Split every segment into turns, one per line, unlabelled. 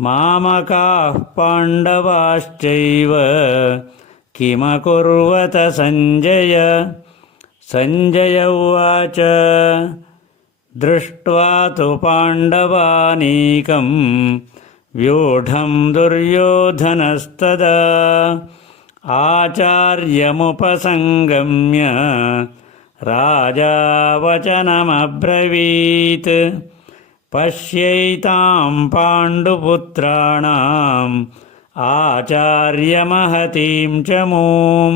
मामकाः पाण्डवाश्चैव किमकुर्वत सञ्जय? सञ्जय उवाच दृष्ट्वा तु पाण्डवानीकं व्यूढं दुर्योधनस्तदा। आचार्यमुपसङ्गम्य राजा वचनमब्रवीत् पश्यैतां पाण्डुपुत्राणाम् आचार्यमहतीं च मूं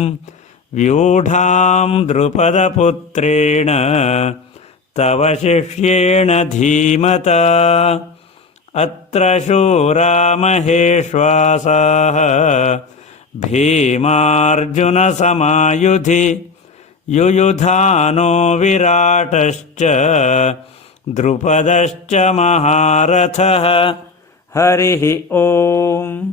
व्यूढां द्रुपदपुत्रेण तव शिष्येण धीमता अत्र शूरामहेश्वासाः भीमार्जुनसमायुधि युयुधानो विराटश्च द्रुपदश्च महारथः। हरिः ओम्